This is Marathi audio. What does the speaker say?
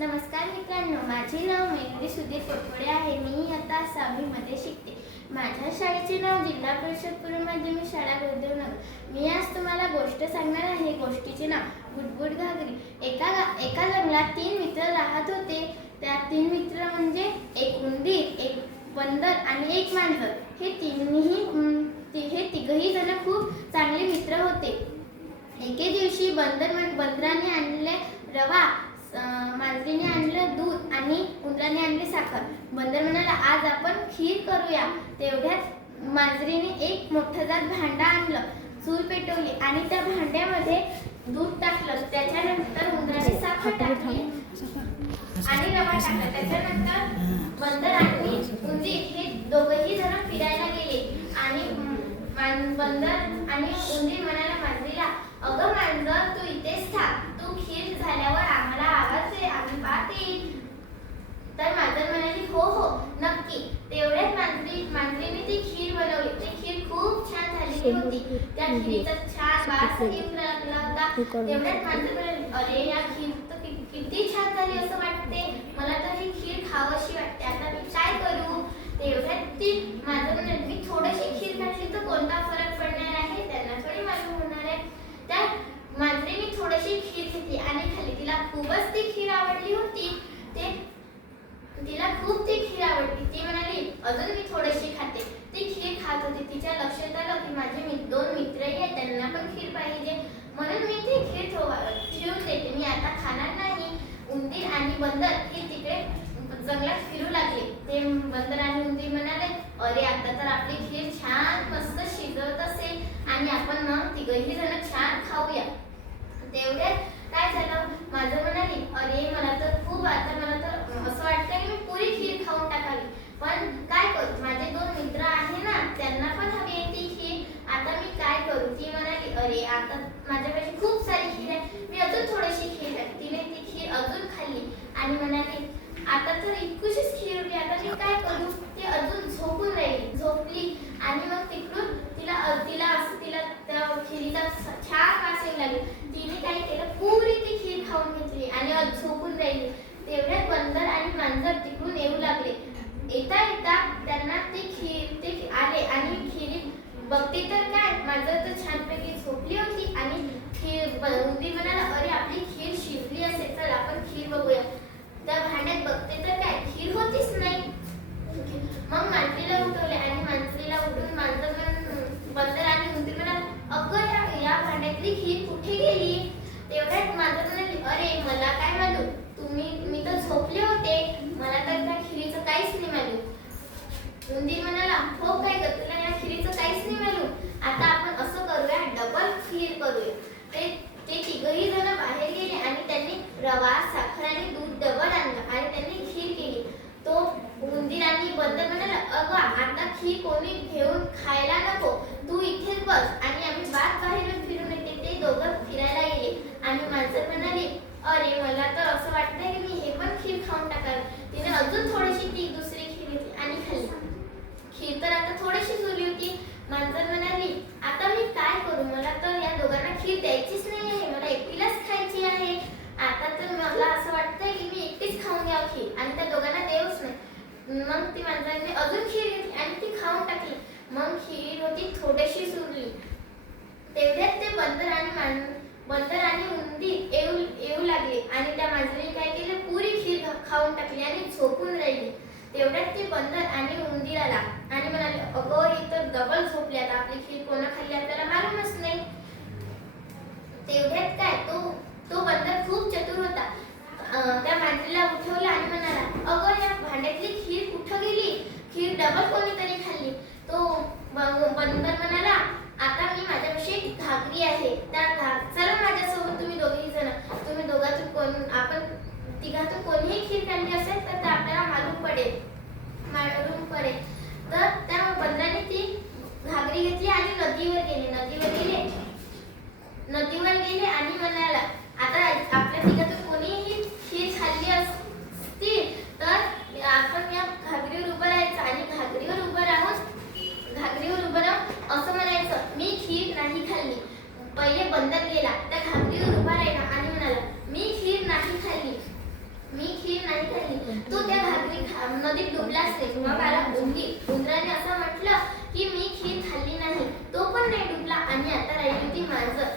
नमस्कार मित्रांनो माझे नाव मयुरी सुधीर पोटवडे आहे. मी आता सहावीमध्ये शिकते. माझ्या शाळेचे नाव जिल्हा परिषद पूर्व माध्यमिक शाळा गुरुदेवनगर मी आज तुम्हाला गोष्ट सांगणार आहे. गोष्टीचे नाव गुडगुड घागरी. एका गा- एका जंगलात तीन मित्र राहत होते. त्या तीन मित्र म्हणजे एक उंदीर एक बंदर आणि एक मांजर. हे तिन्ही ति- हे तिघही जण खूप चांगले मित्र होते. एके दिवशी बंदर बंदराने आणले रवा मांजरीने आणलं दूध आणि उंदराने आणली साखर. बंदर म्हणाला आज आपण खीर करूया. तेवढ्यात मांजरीने एक मोठं जात भांडं आणलं चूल पेटवली आणि त्या भांड्यामध्ये दूध टाकलं. त्याच्यानंतर उंदराने साखर टाकली आणि रवा टाकला. त्याच्यानंतर बंदर आणि उंदीर हे दोघंही जण फिरायला गेले. आणि बंदर आणि उंदीर म्हणाला मांजरीला अगं मांजर तू इथेच थांब तू खीर झाल्यावर आम्हाला आवाज दे आम्ही पाहत येईल तर मांजर म्हणाली हो हो नक्की तेवढ्यात मांजरी मांजरीने ती खीर बनवली ती खीर खूप छान झालेली होती त्या खीरीचा छान वास येऊन लागला होता. तेवढ्यात मांजर म्हणाली अरे या खीर तर कि- किती छान झाली असं वाटते. मला तर ही खीर खावंशी वाटते. आता मी काय करू? तेवढ्यात ती माझं म्हणाली मी थोडीशी खीर खाल्ली तर कोणता फरक पडणार आहे? त्यांना थोडी मालूम होणार आहे. त्या मांजरीने थोडीशी खीर घेतली आणि खाल्ली. तिला खूपच ती खीर आवडली होती ते तिला खूप ती खीर आवडली ती म्हणाली अजून मी थोडीशी खाते ती खीर खात होती तिच्या लक्षात आलं की माझे मी दोन मित्रही आहेत त्यांना पाहिजे. म्हणून मी ती खीर ठेवून देते. मी आता खाणार नाही. उंदीर आणि बंदर हे तिकडे जंगलात फिरू लागले. ते बंदर आणि उंदीर म्हणाले अरे आता तर आपली खीर छान मस्त शिजवत असेल आणि आपण मग तिघही जण छान खाऊया. तेवढ्यात काय झालं? माझं म्हणाली अरे मला तर खूप आता मला तर असं वाटतं की मी पुरी खीर खाऊन टाकावी पण काय करू माझे दोन मित्र आहे ना त्यांना पण हवी आहे ती खीर आता मी काय करू ती म्हणाली अरे आता माझ्यापाशी खूप सारी खीर आहे मी अजून थोडीशी खीर आहे तिने ती खीर अजून खाल्ली आणि म्हणाली आता तर इतकुशीच खीर होती आता मी काय करू ती अजून झोपून राहिली झोपली आणि मग तिकडून तिला तिला असं तिला खिरी तर छान वास येऊ लागली. तिने काय केलं? पुरी ती खीर खाऊन घेतली आणि झोपून राहिली. तेवढ्यात बंदर आणि मांजर तिकडून येऊ लागले. येता येता त्यांना ते खीर ते आले आणि खिरी बघते तर काय? मांजर तर छानपैकी झोपली होती आणि खीर उंदीर म्हणाला अरे आपली खीर शिजली असेल तर आपण खीर बघूया. त्या भांड्यात बघते तर काय खीर होतीच नाही मग मांजरीला उठवले आणि मांजरीला उठून मांजर म्हण- बंदर आणि उंदीर म्हणाला अगं या या भांड्यातली खीर कुठे गेली तेवढ्यात मांजर म्हणाली अरे मला काय मालूम तुम्ही मी तर झोपले होते मला तर त्या खिरीचं काहीच नाही मालूम उंदीर म्हणाला हो काय ग तुला या खिरीचं काहीच नाही मालूम आता आपण असं करूया डबल खीर करूया. ते ते तिघही जण बाहेर गेले आणि त्यांनी रवा साखर आणि दूध डबल आणलं आणि त्यांनी खीर केली. तो उंदीर आणि बंदर म्हणाला अगं आता खीर कोणी घेऊन खायला नको. तू इथेच बस. आणि आम्ही बाग बाहेरून फिरून येते ते दोघं फिरायला गेले. आणि माणसं म्हणाले अरे मला तर असं वाटतंय की मी हे पण खीर खाऊन टाकावी. तिने अजून थोडं ती दुसरी खीर घेतली आणि खाल्ली खीर तर आता थोडीशी उरली होती. मांजर म्हणाली आता मी काय करू? मला तर या दोघांना खीर द्यायचीच नाही आहे मला एकटीलाच खायची आहे. आता तर मला असं वाटतंय की मी एकटीच खाऊन घ्यावं खीर. आणि त्या दोघांना देऊच नाही. मग ती मांजरांनी अजून खीर घेतली आणि ती खाऊन टाकली. मग खीर होती थोडीशी उरली तेवढ्यात ते बंदर आणि मान बंदर आणि उंदी येऊ येऊ लागले. आणि त्या मांजरीने काय केलं? पुरी खीर खाऊन टाकली आणि झोपून राहिली. तेवढ्यात ते बंदर आणि उंदी आला आणि म्हणाले अगं ही तर डबल झोपली आता आपली खीर कोणा खाल्ली आपल्याला मालूमच नाही. तेवढ्यात काय तो तो बंदर खूप चतुर होता. अं, त्या मांजरीला उठवलं आणि म्हणाला अगं या भांड्यातली खीर कुठं गेली? खीर डबल कोणीतरी खाल्ली. तो ब- बंदर म्हणाला आता मी माझ्यापाशी एक घागरी आहे. त्या घा चला तो त्या घागरीत नदीत डुबला असेल किंवा मला उंदी उंदराने असं म्हटलं की मी खीर खाल्ली नाही. तो पण नाही डुबला आणि आता राहिली होती मांजर.